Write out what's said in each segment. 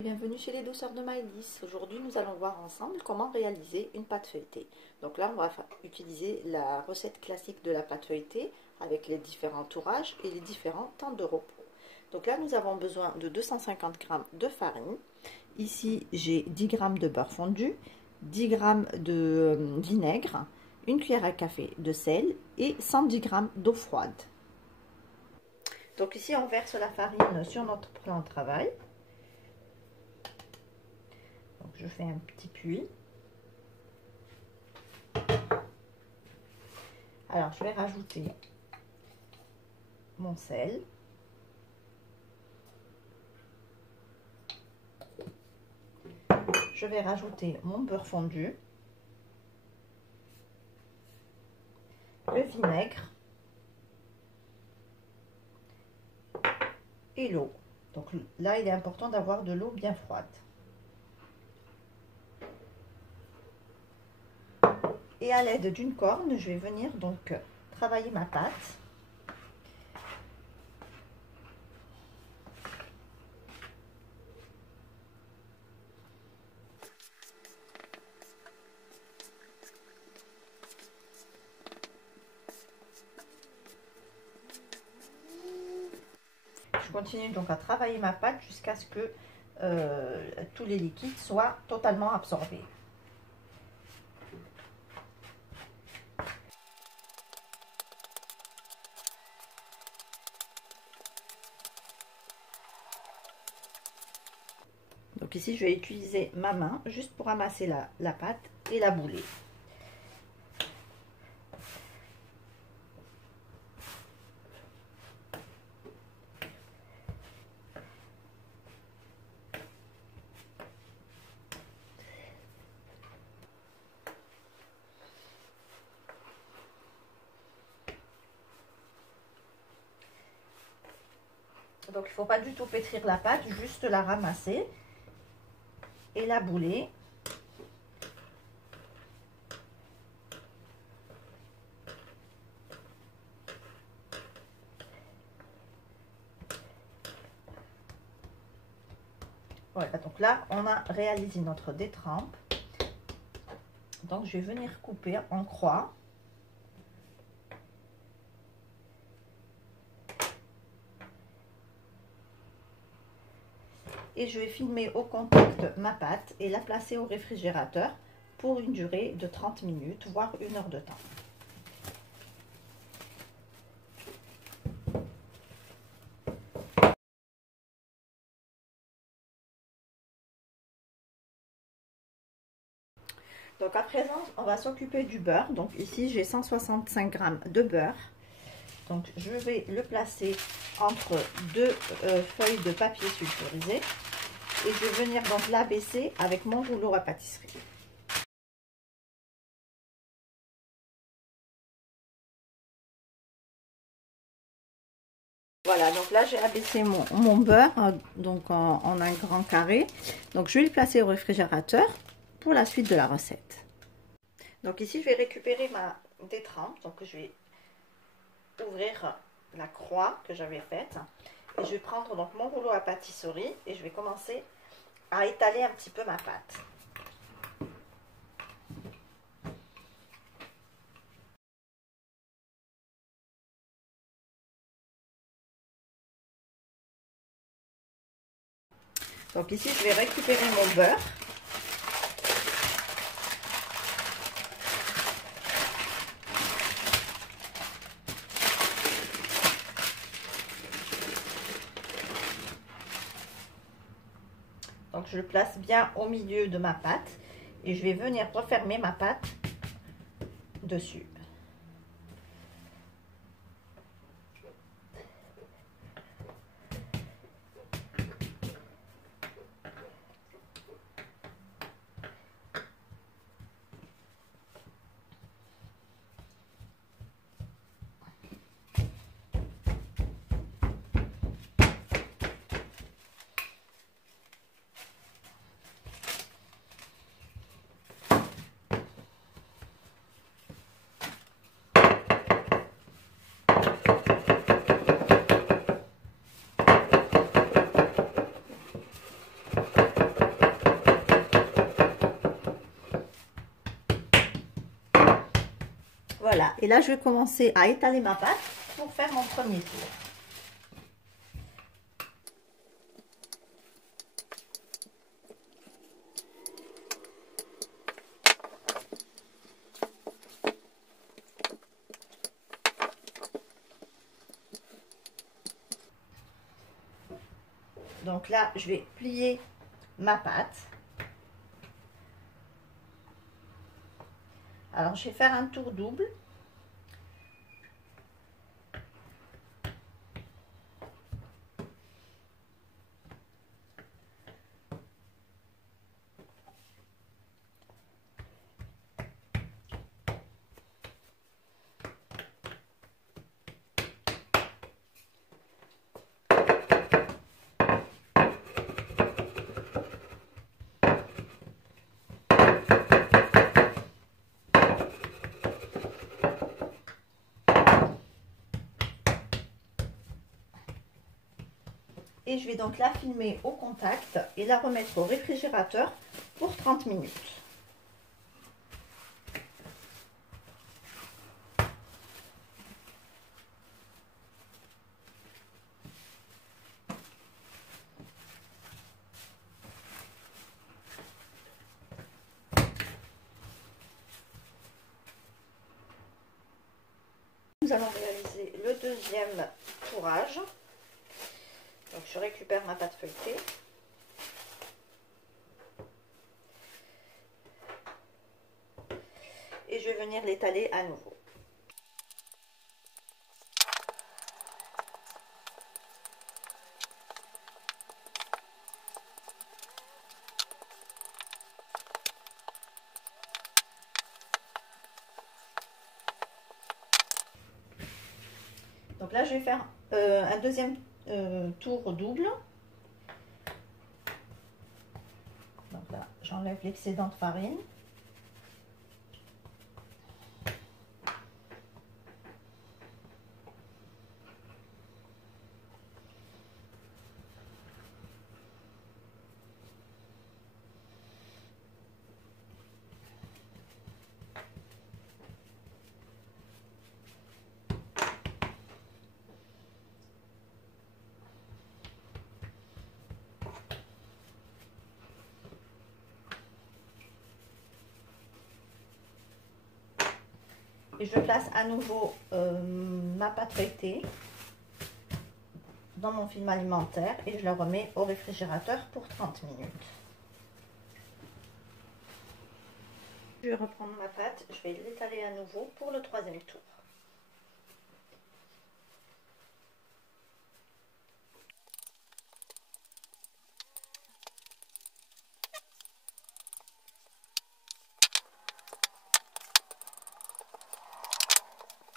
Bienvenue chez les douceurs de Maëlys. Aujourd'hui, nous allons voir ensemble comment réaliser une pâte feuilletée. Donc là, on va utiliser la recette classique de la pâte feuilletée avec les différents tourages et les différents temps de repos. Donc là, nous avons besoin de 250 g de farine. Ici, j'ai 10 g de beurre fondu, 10 g de vinaigre, une cuillère à café de sel et 110 g d'eau froide. Donc ici, on verse la farine sur notre plan de travail. Donc je fais un petit puits. Alors je vais rajouter mon sel. Je vais rajouter mon beurre fondu, le vinaigre et l'eau. Donc là, il est important d'avoir de l'eau bien froide. Et à l'aide d'une corne, je vais venir donc travailler ma pâte. Je continue donc à travailler ma pâte jusqu'à ce que tous les liquides soient totalement absorbés. Donc ici, je vais utiliser ma main juste pour amasser la pâte et la bouler. Donc il ne faut pas du tout pétrir la pâte, juste la ramasser et la bouler. Voilà, donc là on a réalisé notre détrempe. Donc je vais venir couper en croix. Et je vais filmer au contact ma pâte et la placer au réfrigérateur pour une durée de 30 minutes, voire 1 heure de temps. Donc à présent, on va s'occuper du beurre. Donc ici, j'ai 165 g de beurre. Donc je vais le placer entre deux feuilles de papier sulfurisé. Et je vais venir donc l'abaisser avec mon rouleau à pâtisserie. Voilà, donc là j'ai abaissé mon beurre donc en un grand carré. Donc je vais le placer au réfrigérateur pour la suite de la recette. Donc ici je vais récupérer ma détrempe. Donc je vais ouvrir la croix que j'avais faite. Et je vais prendre donc mon rouleau à pâtisserie et je vais commencer à étaler un petit peu ma pâte. Donc ici je vais récupérer mon beurre. Donc je le place bien au milieu de ma pâte et je vais venir refermer ma pâte dessus. et là je vais commencer à étaler ma pâte pour faire mon premier tour. Donc là, je vais plier ma pâte. Alors, je vais faire un tour double. Et je vais donc la filmer au contact et la remettre au réfrigérateur pour 30 minutes. Nous allons réaliser le deuxième fourrage. Donc je récupère ma pâte feuilletée. Et je vais venir l'étaler à nouveau. Donc là je vais faire un deuxième tour double. Donc là j'enlève l'excédent de farine. Et je place à nouveau ma pâte feuilletée dans mon film alimentaire et je la remets au réfrigérateur pour 30 minutes. Je vais reprendre ma pâte, je vais l'étaler à nouveau pour le troisième tour.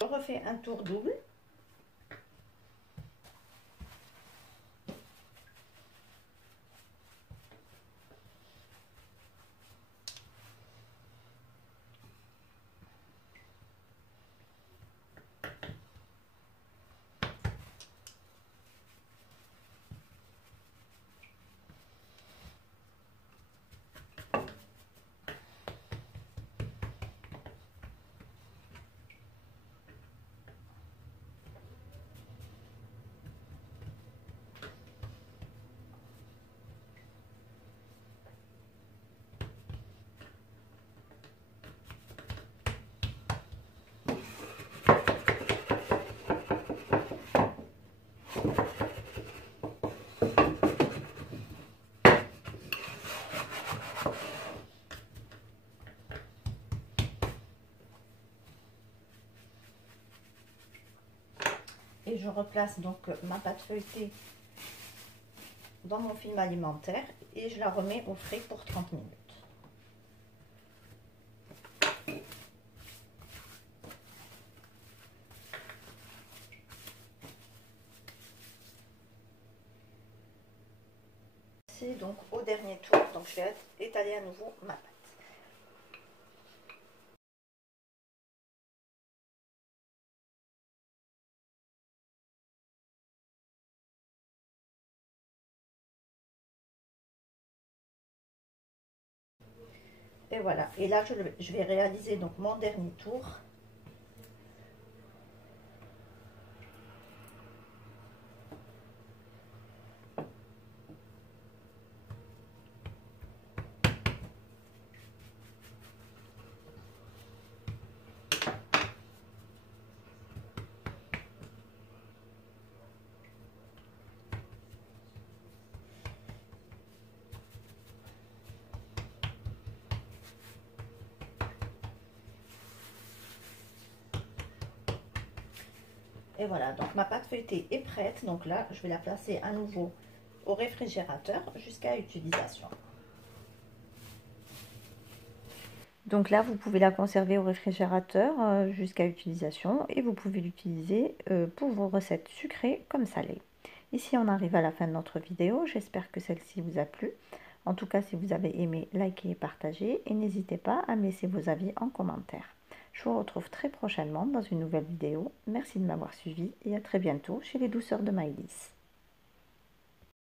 Je refais un tour double. Et je replace donc ma pâte feuilletée dans mon film alimentaire et je la remets au frais pour 30 minutes. C'est donc au dernier tour, donc je vais étaler à nouveau ma pâte. Et voilà, et là je vais réaliser donc mon dernier tour. Et voilà, donc ma pâte feuilletée est prête. Donc là, je vais la placer à nouveau au réfrigérateur jusqu'à utilisation. Donc là, vous pouvez la conserver au réfrigérateur jusqu'à utilisation et vous pouvez l'utiliser pour vos recettes sucrées comme salées. Ici, on arrive à la fin de notre vidéo. J'espère que celle-ci vous a plu. En tout cas, si vous avez aimé, likez et partagez. Et n'hésitez pas à me laisser vos avis en commentaire. Je vous retrouve très prochainement dans une nouvelle vidéo. Merci de m'avoir suivi et à très bientôt chez les douceurs de Maëlys.